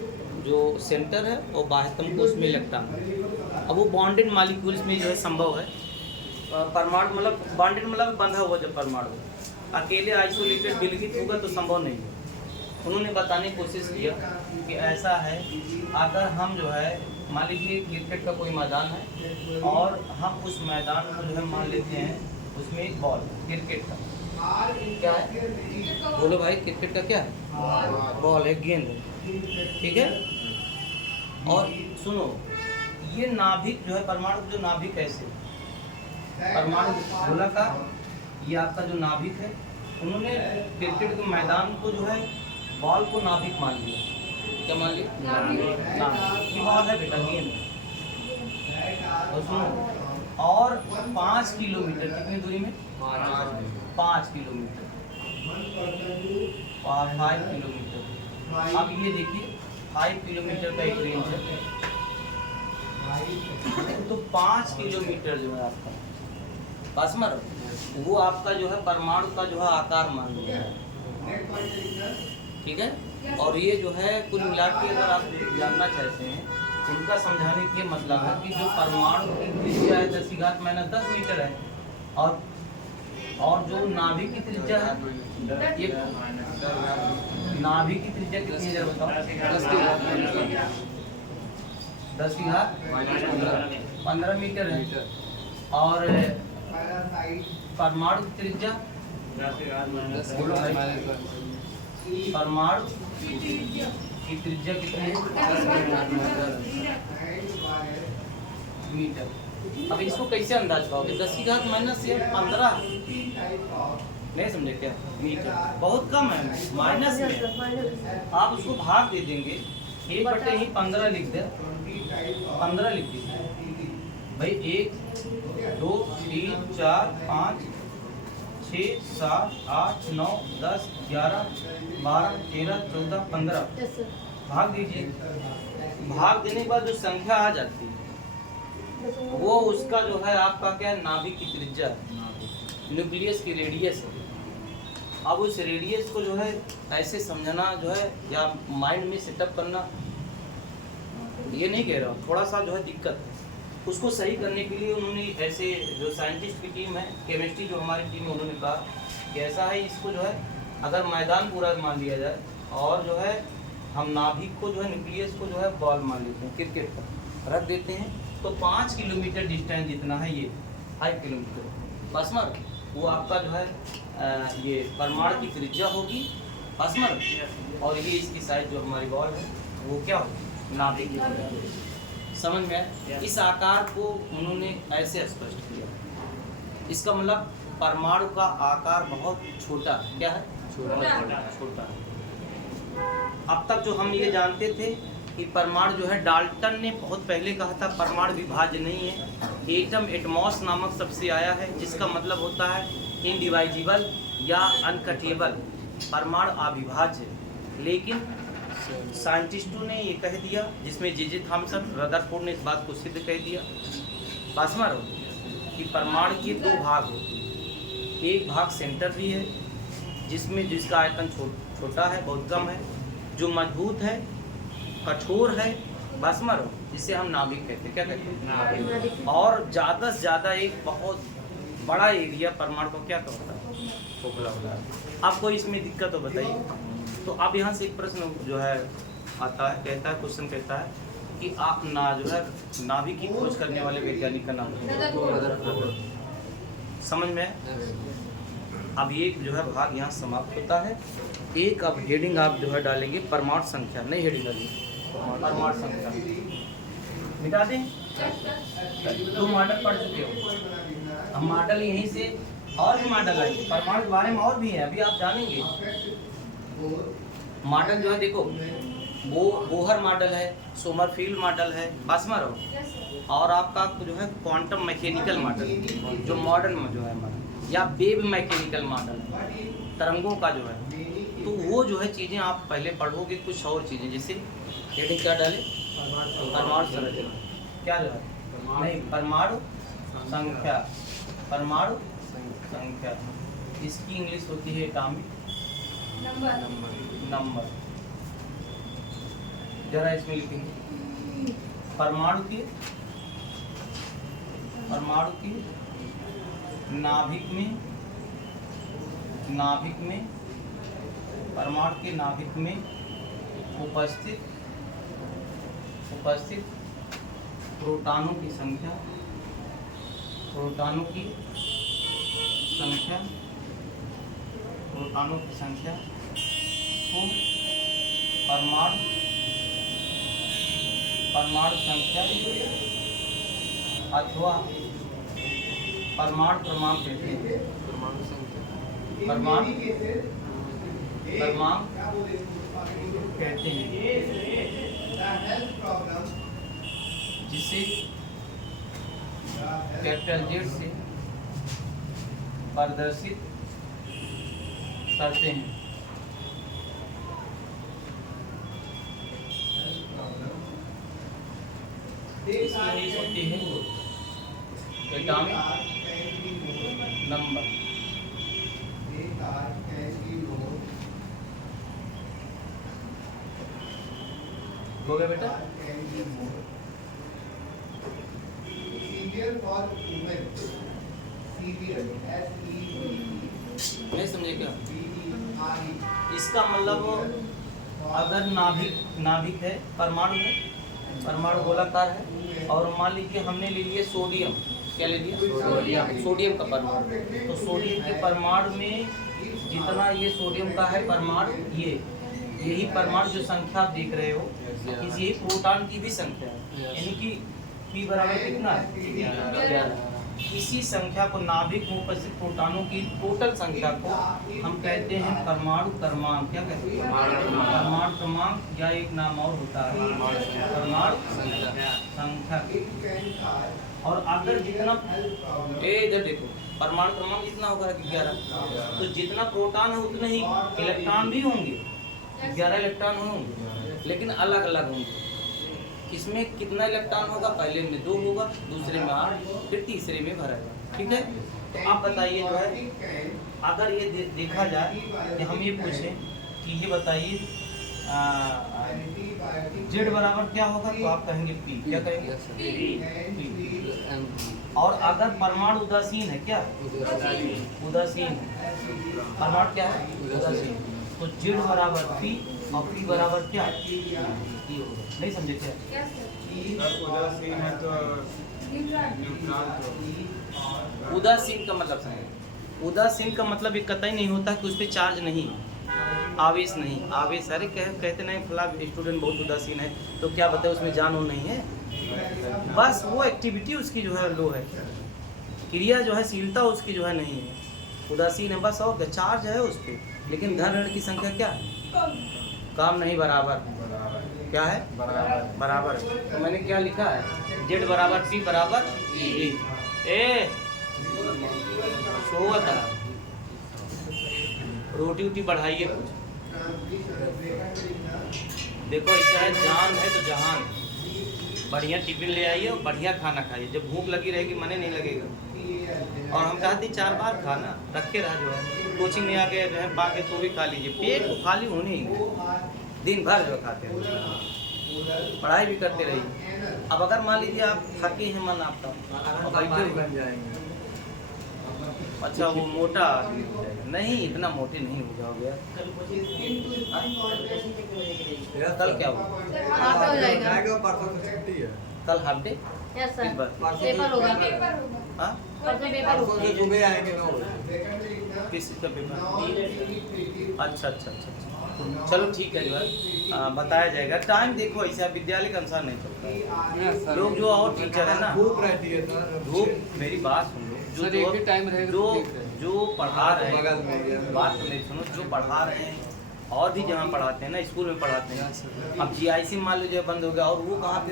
जो सेंटर है वो बाह्यतम कोश में इलेक्ट्रॉन अब वो बॉन्डेड मॉलिक्यूल्स में जो है संभव है परमाणु मतलब बॉन्डेड मतलब बंधा हुआ जब परमाणु अकेले आइसोलेटेड विलगित होगा तो संभव नहीं है उन्होंने बताने की कोशिश किया कि ऐसा है, अगर हम जो है मान लीजिए क्रिकेट का कोई मैदान है और हम उस मैदान को जो है मान लेते हैं उसमें एक बॉल क्रिकेट का क्या है, बोलो भाई क्रिकेट का क्या है, बॉल है, गेंद है, ठीक है। और सुनो, ये नाभिक जो है परमाणु जो नाभिक कैसे, परमाणु गोला का ये आपका जो नाभिक है, उन्होंने क्रिकेट के मैदान को जो है बॉल को नाभिक मान लिया, क्या मान लिया, नाभिक की बॉल है बेटा, गेंद है। और सुनो, और 5 किलोमीटर कितनी दूरी में, 5 किलोमीटर, 5 किलोमीटर। अब ये देखिए 5 किलोमीटर का एक रेंज है, तो 5 किलोमीटर जो है आपका पासमर, वो आपका जो है परमाणु का जो है आकार मान लिया है, ठीक है। और ये जो है कुल मिला के अगर आप जानना चाहते हैं, उनका समझाने के मतलब है कि जो परमाणु की त्रिज्या है 10⁻⁻10 मीटर है, और जो नाभिक की त्रिज्या है, ये नाभिक की त्रिज्या कितनी है जरा बताओ, 10⁻15 मीटर है, और परमाणु की त्रिज्या, परमाणु की त्रिज्या कितनी है, मीटर। अब इसको कैसे अंदाज पाओगे, 10⁻⁻15 नहीं समझे क्या, मीटर बहुत कम है, माइनस में आप उसको भाग दे देंगे, 1/15 लिख दे, 15 लिख दीजिए भाई, 1 2 3 4 5 6 7 8 9 10 11 12 13 14 15 भाग दीजिए। भाग देने के बाद जो संख्या आ जाती है वो उसका जो है आपका क्या है, नाभिक की त्रिज्या, न्यूक्लियस की रेडियस है। अब उस रेडियस को जो है ऐसे समझना जो है, या माइंड में सेटअप करना, ये नहीं कह रहा हूँ, थोड़ा सा जो है दिक्कत है, उसको सही करने के लिए उन्होंने ऐसे जो साइंटिस्ट की टीम है, केमिस्ट्री जो हमारी टीम है, उन्होंने कहा कि ऐसा है, इसको जो है अगर मैदान पूरा मान लिया जाए और जो है हम नाभिक को जो है, न्यूक्लियस को जो है बॉल मान लेते हैं, क्रिकेट का रख देते हैं, तो 5 किलोमीटर डिस्टेंस जितना है, ये 5 किलोमीटर पासमर, वो आपका जो है ये परमाणु की त्रिज्या होगी पासमर, और ये इसकी साइज जो हमारी बॉल है वो क्या होगी, नाभिक की। समझ में आया? इस आकार को उन्होंने ऐसे स्पष्ट किया, इसका मतलब परमाणु का आकार बहुत छोटा है, क्या है, छोटा है। अब तक जो हम ये जानते थे कि परमाणु जो है, डाल्टन ने बहुत पहले कहा था परमाणु विभाज्य नहीं है, एटम एटमॉस नामक शब्द से आया है, जिसका मतलब होता है इनडिवाइजिबल या अनकटेबल, परमाणु अविभाज्य। लेकिन साइंटिस्टों ने ये कह दिया, जिसमें जे थॉमसन, रदरफोर्ड ने इस बात को सिद्ध कह दिया पासमर कि परमाणु के 2 भाग होते हैं, एक भाग सेंटर भी है जिसका आयतन छोटा है, बहुत कम है, जो मजबूत है, कठोर है पासमर, जिसे हम नाभिक कहते हैं, क्या कहते हैं, नाभिक। और ज़्यादा से ज़्यादा एक बहुत बड़ा एरिया परमाणु को क्या होता है, खोखला होता है। आपको इसमें दिक्कत हो बताइए। तो अब यहाँ से एक प्रश्न जो है आता है, कहता है, क्वेश्चन कहता है कि आप जो है नाभिक की खोज करने वाले वैज्ञानिक का नाम समझ में। अब ये जो है भाग यहाँ समाप्त होता है। एक अब हेडिंग आप जो है डालेंगे परमाणु संख्या, नहीं हेडिंग डालिए, परमाणु संख्या मिटा दें। 2 मॉडल पढ़ चुके हो, हम मॉडल यहीं से और भी मॉडल है परमाणु के बारे में, और भी है, अभी आप जानेंगे। मॉडल जो है देखो, वो बोहर मॉडल है, सोमरफील्ड मॉडल है पासमर, और आपका जो है क्वांटम मैकेनिकल मॉडल, जो मॉडर्न में जो है हमारा, या वेव मैकेनिकल मॉडल, तरंगों का जो है। तो वो जो है चीज़ें आप पहले पढ़ोगे, कुछ और चीज़ें, जैसे हेडिंग क्या डाले, परमाणु संरचना, क्या जो है, नहीं, परमाणु संख्या, परमाणु संख्या, इसकी इंग्लिश होती है एटॉमिक नंबर। जरा इसमें लिखेंगे परमाणु की नाभिक में परमाणु के नाभिक में उपस्थित प्रोटॉनों की संख्या को परमाणु संख्या अथवा परमाणु क्रमांक कहते हैं। परमाणु संख्या परमाणु क्रमांक क्या बोले कहते हैं, हेल्थ प्रॉब्लम जिसे कैपिटल जेड से प्रदर्शित करते हैं। इसकी इंग्लिश होती है एटॉमिक नंबर। हो गया बेटा? सीवियर फॉर वुमेन, सीवियर नहीं समझे क्या? SEVERE इसका मतलब अगर नाभिक है, परमाणु गोलाकार है, और मान लीजिए हमने ले लिए सोडियम। क्या ले लिया? सोडियम का परमाणु। तो सोडियम के परमाणु में जितना ये सोडियम का है परमाणु, यही परमाणु जो संख्या आप देख रहे हो, यही प्रोटॉन की भी संख्या है। यानी कि P बराबर कितना है? 11। इसी संख्या को, नाभिक में उपस्थित प्रोटॉनों की टोटल संख्या को हम कहते हैं परमाणु क्रमांक। क्या कहते हैं? परमाणु क्रमांक, या एक नाम और होता है परमाणु संख्या। और अगर जितना इधर देखो, परमाणु क्रमांक कितना होगा? 11। तो जितना प्रोटॉन है उतने ही इलेक्ट्रॉन भी होंगे, 11 इलेक्ट्रॉन होंगे, लेकिन अलग अलग होंगे। इसमें कितना इलेक्ट्रॉन होगा? पहले में 2 होगा, दूसरे में 8, फिर तीसरे में भरेगा। ठीक है? तो आप बताइए जो है, अगर ये देखा जाए कि हम ये पूछें कि ये बताइए जेड बराबर क्या होगा, तो आप कहेंगे P। क्या कहेंगे? P। और अगर परमाणु उदासीन है, क्या उदासीन है, परमाणु क्या है? उदासीन। तो जेड बराबर P और P बराबर क्या है? नहीं समझे क्या? उदासीन है तो उदासीन का मतलब समझे। उदासीन का मतलब ये कतई नहीं होता कि उस पर चार्ज नहीं, आवेश नहीं। आवेश, अरे कहते नहीं फला स्टूडेंट बहुत उदासीन है, तो क्या बताए उसमें जान नहीं है? बस वो एक्टिविटी उसकी जो है लो है, क्रिया जो है शीलता उसकी जो है नहीं है, उदासीन है बस। और चार्ज है उस पर, लेकिन धन ऋण की संख्या क्या है? काम नहीं, बराबर। क्या है? बराबर। तो मैंने क्या लिखा है? जेड बराबर P बराबर ए सोता। रोटी वोटी बढ़ाइए कुछ। देखो ऐसा है, जान है तो जहान। बढ़िया टिफिन ले आइए और बढ़िया खाना खाइए। जब भूख लगी रहेगी मने नहीं लगेगा। और हम चाहते 4 बार खाना रखे रहा जो है, कोचिंग में आके जो है पाके तो भी खा लीजिए। पेट को खाली होने ही नहीं, दिन भर जो खाते हैं, पढ़ाई भी करते रहिए। अब अगर मान लीजिए आप थके हैं, मन आपका बन जाएंगे। अच्छा वो मोटा आदमी हो जाएगा। नहीं, इतना मोटे नहीं हो जाओगे। कल क्या होगा? हाफ हो जाएगा। परसों तो छुट्टी है। कल हाफ डे। यस सर, किस बार? पेपर होगा। हाँ? परसों पेपर होगा। परसों सुबह आएंगे 9 बजे। किस चीज़ का पेपर? अच्छा। चलो ठीक है, जो है बताया जाएगा। टाइम देखो ऐसा विद्यालय के अनुसार नहीं चलता है। लोग जो और टीचर है ना, धूप रहती है सर। धूप, मेरी बात सुन लो। सर, एक ही टाइम रहेगा तो ठीक है। जो पढ़ा रहे बगल में ही है। हैं, बात तो मेरी सुनो, जो पढ़ा रहे हैं और भी जहाँ पढ़ाते हैं ना, स्कूल में पढ़ाते हैं। अब GIC मान लो जो बंद हो गया, और वो कहाँ पे,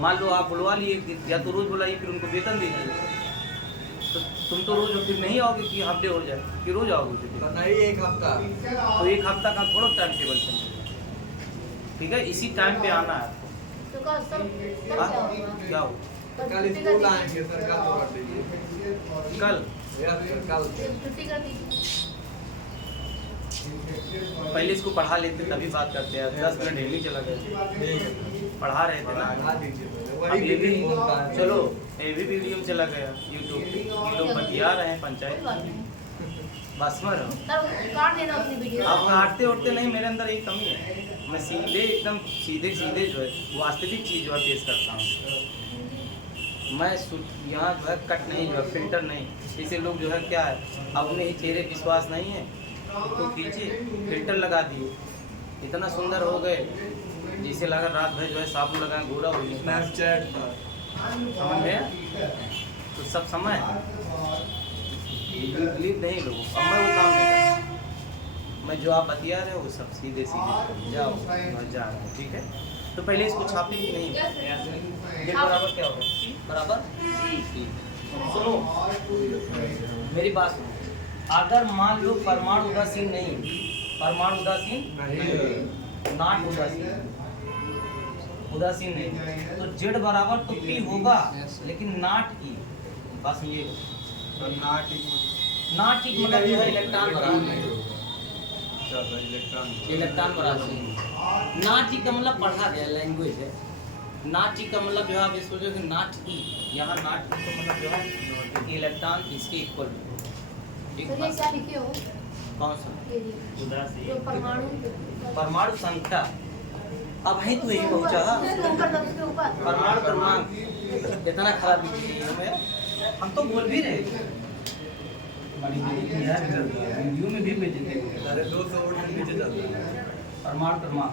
मान लो आप बुलवा लिए, या तो रोज बुलाइए, फिर उनको वेतन दीजिए। तो तुम तो रोज फिर नहीं आओगे कि हाफ डे हो जाए, कि रोज आओगे फिर? नहीं, 1 हफ्ता। तो 1 हफ्ता का थोड़ा टाइम टेबल चलेगा। ठीक है, इसी टाइम पे आना है आपको। तो कल सर क्या हाँ? होगा? क्या हो? कल स्कूल आएंगे सर, कल तो कर दीजिए। कल यस सर, कल। छुट्टी कर दीजिए। पहले इसको पढ़ा लेते तभी बात करते हैं। 10 मिनट डेली चला गया, ठीक है। पढ़ा रहे थे ना। बढ़ा दीजिए सर। अब वही ये भी मीटिंग बोलता है। चलो, ये भी वीडियो में चला गया यूट्यूब पे। ये लोग बतिया रहे हैं कोई पंचायत। बात नहीं। बात समझ रहे हो? सर काट देना अपनी वीडियो। आप काटते उठते नहीं, मेरे अंदर एक कमी है, मैं सीधे एकदम सीधे सीधे जो है वास्तविक चीज़ जो है पेश करता हूँ। मैं यहाँ जो है कट नहीं, जो है फिल्टर नहीं। इसे लोग जो है क्या है, अपने ही चेहरे विश्वास नहीं है तो खींचे फिल्टर लगा दिए, इतना सुंदर हो गए जिसे लगा रात भर जो है साबुन लगाए गोरा हो गया। स्नैपचैट पर समझ गए? तो सब समय बिलीव नहीं लोगों, अब मैं वो काम नहीं करता। मैं जो आप बतिया रहे हो वो सब सीधे सीधे जाओ मैं जा रहा हूँ, ठीक है? तो पहले इसको छापी कि नहीं? ये बराबर क्या होगा? बराबर सुनो मेरी बात सुनो। अगर मान लो परमाणु उदासीन नहीं, परमाणु उदासीन नहीं, नाट उदासीन, उदासीन नहीं, तो जेड बराबर तो पी होगा, लेकिन नाट ई बस ये तो नाट नाट ई मतलब जो है इलेक्ट्रॉन बराबर, इलेक्ट्रॉन इलेक्ट्रॉन बराबर। नाट ई का मतलब पढ़ा गया लैंग्वेज है। नाट ई का मतलब जो है आप ये सोचो कि नाट ई, यहाँ नाट ई का मतलब जो है इलेक्ट्रॉन इसके इक्वल। ठीक सर ये है? क्या लिखे हो? कौन सा? ये जो परमाणु परमाणु संख्या। अब है तो यही पहुंचा ऊपर दो उसके ऊपर। परमाणु क्रमांक। इतना खराब लिखी है हमें, हम तो बोल भी रहे वीडियो में भी भेजे अरे 200 वोल्ट के नीचे चलता है परमाणु क्रमांक,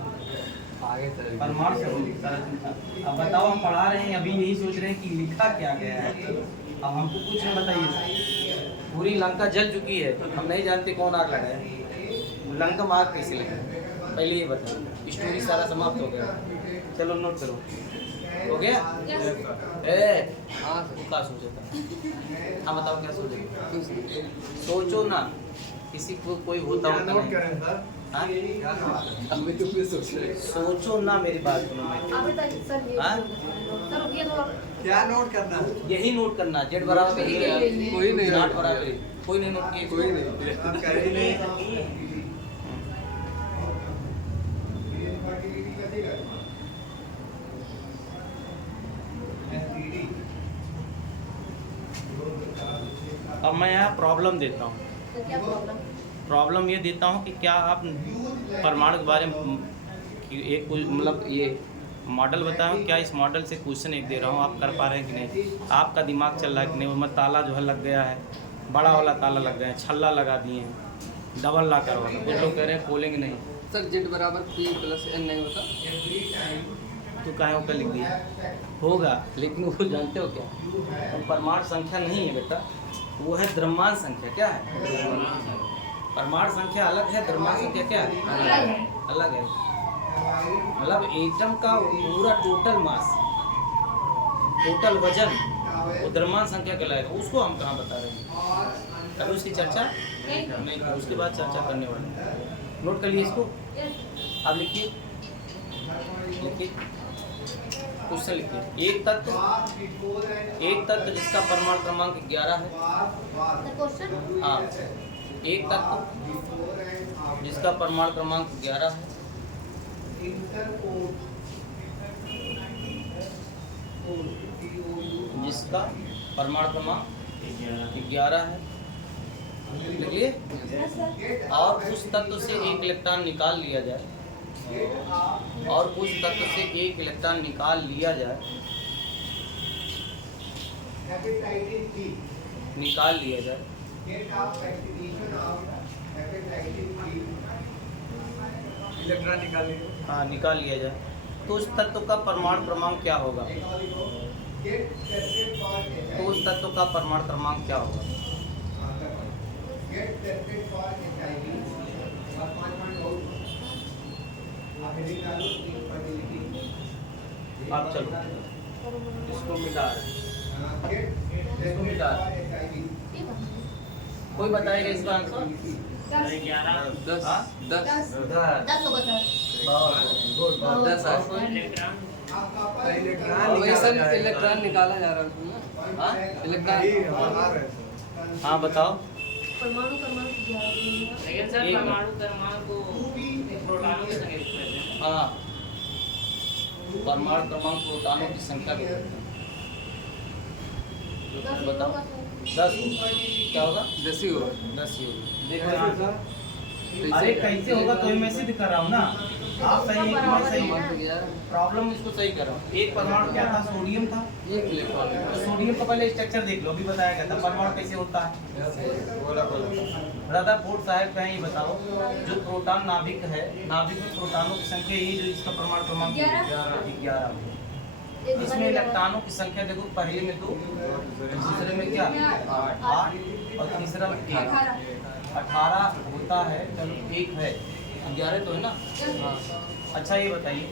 आगे चल परमाणु संख्या। अब बताओ, हम पढ़ा रहे हैं, अभी यही सोच रहे हैं कि लिखा क्या गया है। अब हमको कुछ नहीं बताइए, पूरी लंका जल चुकी है, हम नहीं जानते कौन आग लगाया, लंका में आग कैसे लगी, पहले ये बताओ। स्टोरी सारा समाप्त हो गया, चलो नोट करो। हो गया? ए हाँ तो क्या सोचा था? हाँ बताओ क्या सोचा? सोचो ना, किसी को कोई होता क्या होता नोट नहीं। करें सर? हाँ? अभी तुम भी सोच रहे सोचो ना, मेरी बात सुनो। मैं अभी तक सर ये हाँ? सर रुकिए तो क्या नोट करना है? यही नोट करना, जेड बराबर कोई नहीं नाट बराबर, कोई नहीं नोट किया, कोई नहीं आप कर ही नहीं अब मैं यहाँ प्रॉब्लम देता हूँ। सर क्या प्रॉब्लम? प्रॉब्लम ये देता हूँ कि क्या आप परमाणु के बारे में एक मतलब ये मॉडल बताओ, क्या इस मॉडल से क्वेश्चन एक दे रहा हूँ, आप कर पा रहे हैं कि नहीं? आपका दिमाग चल रहा है कि नहीं? उसमें ताला जो है लग गया है, बड़ा वाला ताला लग गया है, छल्ला लगा दिए हैं, डबल लॉकर वाला। कुछ लोग कह रहे हैं खोलेंगे नहीं, सर जेड बराबर पी प्लस एन नहीं होता? तो कहीं ऊपर लिख दिया होगा, लेकिन वो जानते हो क्या, वो परमाणु संख्या नहीं है बेटा, वो है द्रव्यमान संख्या। क्या है? परमाणु संख्या अलग है, द्रव्यमान संख्या क्या है? अलग है। मतलब एटम का पूरा टोटल मास, टोटल वजन वो द्रव्यमान संख्या कहलाएगा। उसको हम कहाँ बता रहे हैं, अभी उसकी चर्चा नहीं, उसके बाद चर्चा करने वाले हैं। नोट कर लिए इसको, अब लिखिए, लिखिए क्वेश्चन लिखिए। एक तत्व जिसका परमाणु क्रमांक 11 है। क्वेश्चन हाँ, एक तत्व जिसका परमाणु क्रमांक 11 है, जिसका परमाणु क्रमांक 11 है, लिख लिए। और उस तत्व से एक इलेक्ट्रॉन निकाल लिया जाए, और उस तत्व से एक इलेक्ट्रॉन निकाल लिया जाए, निकाल लिया जाए, इलेक्ट्रॉन निकालिए। हाँ निकाल लिया जाए, तो उस तत्व का परमाणु क्रमांक क्या होगा? तो उस तत्व का परमाणु क्रमांक क्या होगा? आप चलो इसको मिटा रहे हैं, इसको मिटा रहे हैं। कोई बताएगा इसका आंसर? 10 हाँ? 10 10 होगा सर। बहुत गुड। 10 इलेक्ट्रॉन वही सर निकाला इलेक्ट्रॉन निकाला जा रहा है हाँ? इलेक्ट्रॉन। हाँ बताओ। परमाणु क्रमांक 11 लेकिन सर एक परमाणु क्रमांक को प्रोटॉनों की संख्या लिखते हैं। हाँ, परमाणु क्रमांक प्रोटॉनों की संख्या के कहते हैं। बताओ। होगा सर। 10 क्या होगा? 10 ही होगा। 10 ही होगा। देखो देखो यहाँ। सर अरे कैसे होगा तो मैं सिद्ध कर रहा हूँ ना। आप सही है कि मैं सही बराबर हूँ? है ना। प्रॉब्लम इसको सही कर रहा हूँ। एक परमाणु क्या था? सोडियम था। एक इलेक्ट्रॉन तो सोडियम का पहले स्ट्रक्चर देख लो, अभी बताया गया था परमाणु कैसे होता है। रदरफोर्ड साहब कहें ये बताओ, जो प्रोटॉन नाभिक है, नाभिक में प्रोटॉनों की संख्या यही जो इसका परमाणु क्रमांक 11। इसमें इलेक्ट्रॉनों की संख्या देखो, पहले में 2, दूसरे में क्या 8 और तीसरा में 18 होता है। चलो एक है, 11 तो है ना। अच्छा ये बताइए,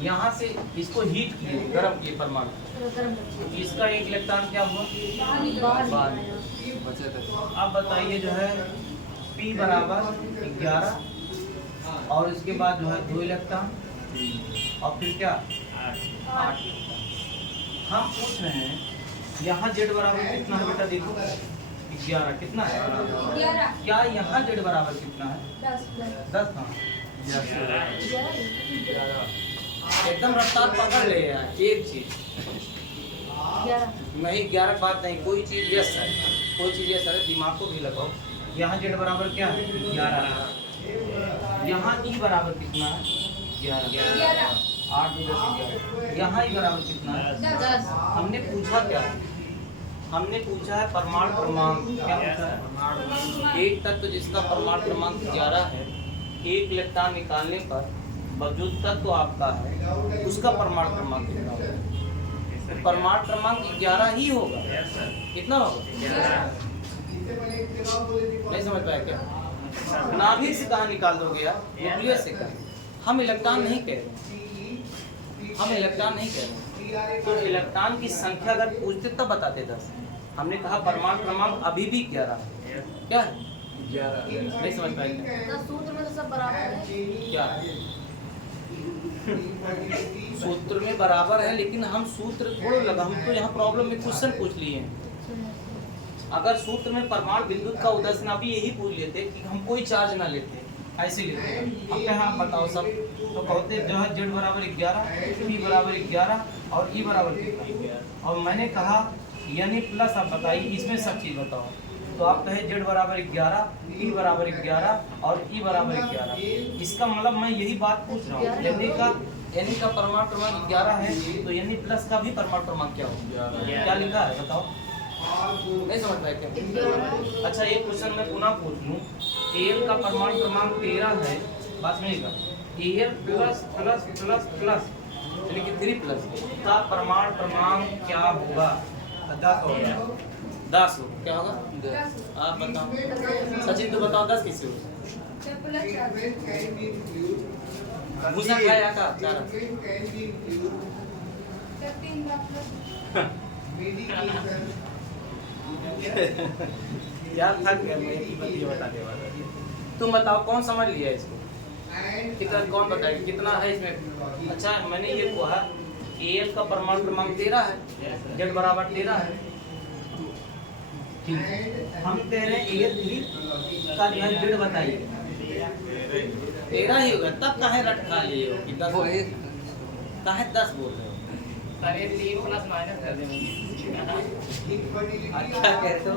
यहाँ से इसको हीट किए, गर्म किए परमाणु, तो इसका एक इलेक्ट्रॉन क्या हुआ? बाहर। बचे थे। अब बताइए जो है P बराबर 11 और इसके बाद जो है 2 इलेक्ट्रॉन और फिर क्या 8। हम पूछ रहे हैं यहाँ Z बराबर कितना है बेटा? देखो 11 कितना है? क्या यहाँ Z बराबर कितना है? 10 हाँ। एकदम रफ्तार पकड़ ले यार। एक चीज नहीं, 11 बात नहीं, कोई चीज यस है, कोई चीज यस है, दिमाग को भी लगाओ। यहाँ Z बराबर क्या है? 11। यहाँ E बराबर कितना है? 11। 8 2 10 11। यहाँ E बराबर कितना है? हमने पूछा क्या है? हमने पूछा है परमाणु क्रमांक। क्या पूछा है? एक तत्व जिसका परमाणु क्रमांक 11 है, एक इलेक्ट्रॉन निकालने पर जो तत्व आपका है उसका परमाणु क्रमांक कितना होगा? तो परमाणु क्रमांक 11 ही होगा। कितना होगा? नहीं समझ पाया क्या? नाभिक से कहाँ निकाल दोगे आप? न्यूक्लियस से कहाँ? हम इलेक्ट्रॉन नहीं कह रहे, हम इलेक्ट्रॉन नहीं कह रहे। तो इलेक्ट्रॉन की संख्या अगर पूछते तब बताते 10। हमने कहा परमाणु क्रमांक अभी भी 11 है। क्या है? 11 नहीं समझ पाएंगे सूत्र में तो सब बराबर है। क्या है? सूत्र में बराबर है, लेकिन हम सूत्र थोड़ा लगा, हम तो यहाँ प्रॉब्लम में क्वेश्चन पूछ लिए हैं। अगर सूत्र में परमाणु बिंदु का उदाहरण अभी यही पूछ लेते कि हम कोई चार्ज ना लेते, ऐसे लेते अब क्या हाँ बताओ सब, तो कहते जो है Z बराबर 11, P बराबर 11 और E बराबर कितना। और मैंने कहा यानी प्लस, आप बताइए इसमें सब चीज़ बताओ। तो आप कहे Z बराबर 11, P बराबर 11 और E बराबर 11। इसका मतलब मैं यही बात पूछ रहा हूँ, यानी का परमाणु क्रमांक 11 है, तो यानी प्लस का भी परमाणु क्रमांक क्या होगा? क्या लिखा है बताओ? नहीं समझ पाए क्या? अच्छा एक क्वेश्चन मैं पुनः पूछ लूँ। Al का परमाणु क्रमांक 13 है, बात सुनिएगा। Al plus plus plus plus यानी कि 3 प्लस का परमाणु क्रमांक क्या होगा? 10 होगा। 10 हो। क्या होगा? आप बताओ। सचिन तो बताओ 10 किससे होगा? भूसा खाया का चारा। यार थक गया मैं ये बताने वाला। तुम बताओ कौन समझ लिया इसको? कितना कौन बताएगा कितना है इसमें? अच्छा मैंने ये कहा Al का परमाणु क्रमांक 13 है, Z बराबर 13 है। ठीक है, हम कह रहे हैं Al3 का जो है Z बताइए। 13 ही होगा, तब काहे रट खा लिए हो कि 10 वही काहे 10 बोल रहे हो? सर ये 3 प्लस माइनस कर देंगे। क्या कहते हो?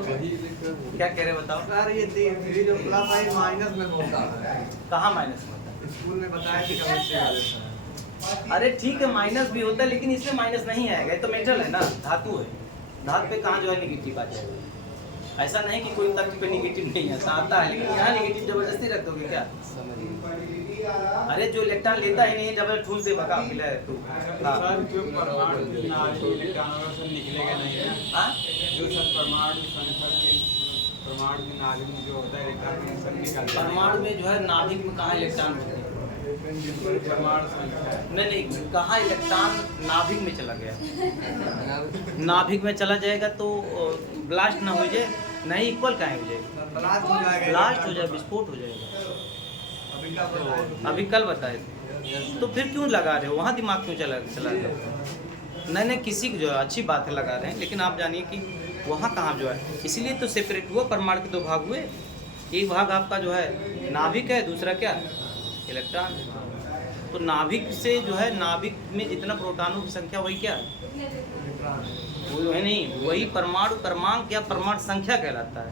क्या कह रहे बताओ? सर ये 3 जो प्लस है माइनस में होता है। कहाँ माइनस में होता है? स्कूल में बताया कि केमिस्ट्री वाले सर। अरे ठीक है माइनस भी होता है, लेकिन इसमें माइनस नहीं आएगा, ये तो मेटल है ना, धातु है। धातु पे कहाँ जो है निगेटिव आ जाएगा? ऐसा नहीं कि कोई तत्व पे निगेटिव नहीं है, आता है, लेकिन यहाँ निगेटिव जबरदस्ती रख दोगे क्या? अरे जो इलेक्ट्रॉन लेता ही नहीं जबरदस्त ठूस दे बका मिला है तू। हाँ सर जो परमाणु इलेक्ट्रॉनों से निकलेगा नहीं है, हाँ? जो सब परमाणु संख्या के परमाणु के नाभिक में जो होता है इलेक्ट्रॉन सब निकलता है। परमाणु में जो है नाभिक में कहाँ इलेक्ट्रॉन होते हैं? परमाणु संख्या नहीं कहाँ इलेक्ट्रॉन नाभिक में चला गया? नाभिक में चला जाएगा तो ब्लास्ट ना हो जाए, नहीं इक्वल कहाँ हो जाएगा? ब्लास्ट हो जाएगा। ब्लास्ट हो जाए, विस्फोट हो जाएगा। अभी का बताया। अभी कल बताए थे, तो फिर क्यों लगा रहे हो वहाँ? दिमाग क्यों चला रहे हो? नहीं किसी को जो है अच्छी बात है लगा रहे हैं, लेकिन आप जानिए कि वहाँ कहाँ जो है, इसीलिए तो सेपरेट हुआ, परमाणु के 2 भाग हुए। एक भाग आपका जो है नाभिक है, दूसरा क्या इलेक्ट्रॉन। तो नाभिक से जो है नाभिक में जितना प्रोटॉनों की संख्या वही क्या वो है नहीं, वही परमाणु क्रमांक या परमाणु संख्या कहलाता है।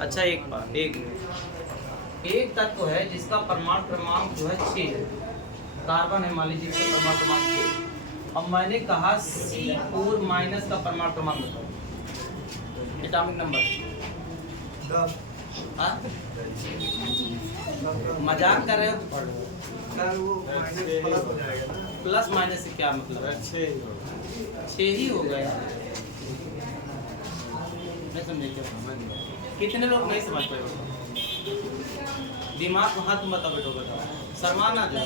अच्छा एक बात, एक तत्व है जिसका परमाणु क्रमांक जो है 6 है, कार्बन है मान लीजिए, इसका परमाणु क्रमांक 6। अब मैंने कहा C4 माइनस का परमाणु क्रमांक बताओ, एटॉमिक नंबर। 10 हाँ मजाक कर रहे हो तो पढ़ लो। सर वो माइनस प्लस हो जाएगा ना। प्लस माइनस से क्या मतलब है? 6 ही हो गया। नहीं समझे क्या? कितने लोग नहीं समझ पाए? दिमाग को हाथ मत बैठो, बताओ। शर्माना जो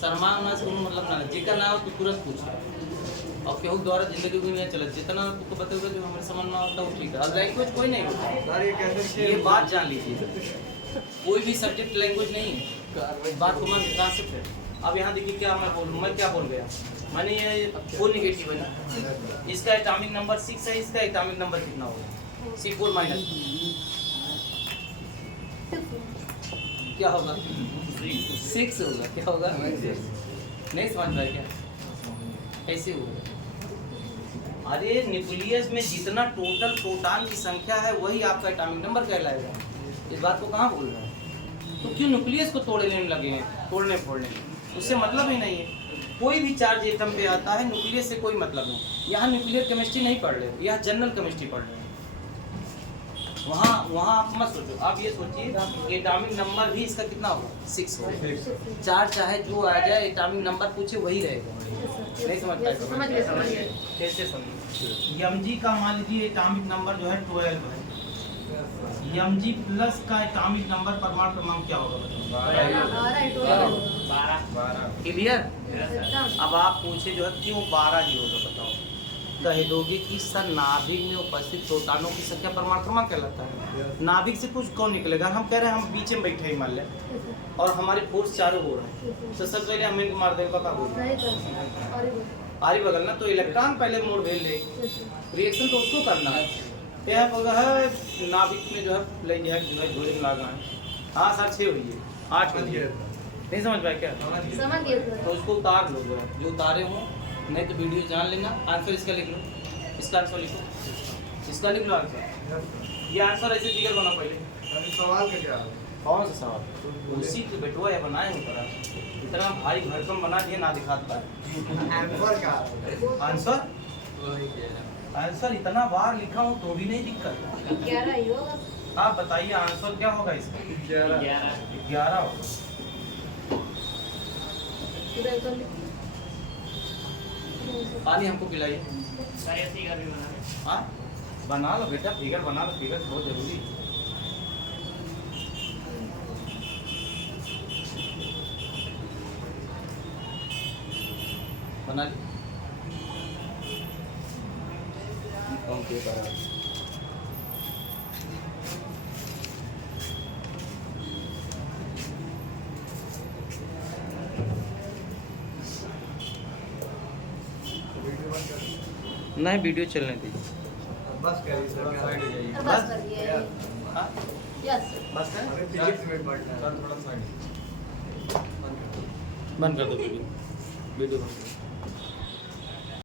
शर्माना से मतलब ना, जिक्र ना हो तो तुरंत पूछो। और केहू द्वारा जिंदगी भी नहीं चला, जितना तुमको बताओगे जो हमारे समझ में आता है वो ठीक है। और लैंग्वेज कोई नहीं होता, सर ये कैसे ये बात जान लीजिए, कोई भी सब्जेक्ट लैंग्वेज नहीं है, इस बात को मान कॉन्सेप्ट है। अब यहाँ देखिए क्या मैं क्या बोल गया, मैंने ये फुल निगेटिव है ना, इसका एटॉमिक नंबर 6 है, इसका एटॉमिक नंबर कितना होगा? C4 माइनस क्या होगा? 6 होगा। क्या होगा? नहीं समझ रहा क्या? ऐसे होगा। अरे न्यूक्लियस में जितना टोटल प्रोटॉन की संख्या है वही आपका एटॉमिक नंबर कहलाएगा। इस बात को कहाँ बोल रहा है? तो क्यों न्यूक्लियस को तोड़ने में लगे हैं, तोड़ने फोड़ने में? उससे मतलब ही नहीं है। कोई भी चार्ज एटम पे आता है, न्यूक्लियस से कोई मतलब नहीं। यहाँ न्यूक्लियर केमिस्ट्री नहीं पढ़ रहे हो, यहाँ जनरल केमिस्ट्री पढ़ रहे हो। वहाँ आप मत सोचो, आप ये सोचिए एटॉमिक नंबर भी इसका कितना होगा? 6 होगा। चार्ज चाहे जो आ जाए, एटॉमिक नंबर पूछे वही रहेगा। नहीं समझ पाए? समझ गए। कैसे समझिए? Mg का मान लीजिए एटॉमिक नंबर जो है 12 है। Mg प्लस का एटॉमिक नंबर परमाणु क्रमांक क्या होगा? 12 क्लियर? अब आप पूछे जो है क्यों 12 ही होगा, बताओ। कह दोगे कि सर नाभिक में उपस्थित प्रोटॉनों की संख्या परमाणु क्रमांक कहलाता है। नाभिक से कुछ कौन निकलेगा? हम कह रहे हैं हम पीछे में बैठे ही मान लें और हमारे फोर्स चारों हो रहे हैं, तो सबसे पहले हम इनको मार देंगे, पता बोल आरी बगल ना, तो इलेक्ट्रॉन पहले मोड़ भेज ले, रिएक्शन तो उसको करना है। यह होगा है नाभिक में जो है ले जो है झोले में लागना है। हाँ सर 6 हुई है, 8 हुई है। नहीं समझ पाए क्या? समझ गए। तो उसको उतार लो, जो उतारे हो, नहीं तो वीडियो जान लेना। आंसर इसका लिख लो, इसका आंसर लिखो, इसका लिख लो आंसर। ये आंसर ऐसे फिगर बना पहले। सर सवाल का क्या है? कौन सा सवाल? उसी के बेटुआ है बनाए हो, इतना भारी भरकम बना दिए ना दिखाता है। आंसर क्या? आंसर इतना बार लिखा हूँ तो भी नहीं दिक्कत। 11 ही होगा। आप बताइए आंसर क्या होगा इसका? 11 होगा। इधर कर लीजिए। पानी हमको पिलाइए। फिगर भी बना रहे। हाँ बना लो बेटा, फिगर बना लो, फिगर बहुत जरूरी है। बना ली। ओके बराबर। नहीं वीडियो चलने दीजिए। बस करिए सर, साइड हो जाइए। बस कर दिया। हाँ यस। बस है, अरे फिजिक्स में पढ़ना है। बंद कर दो वीडियो, वीडियो बंद कर दो।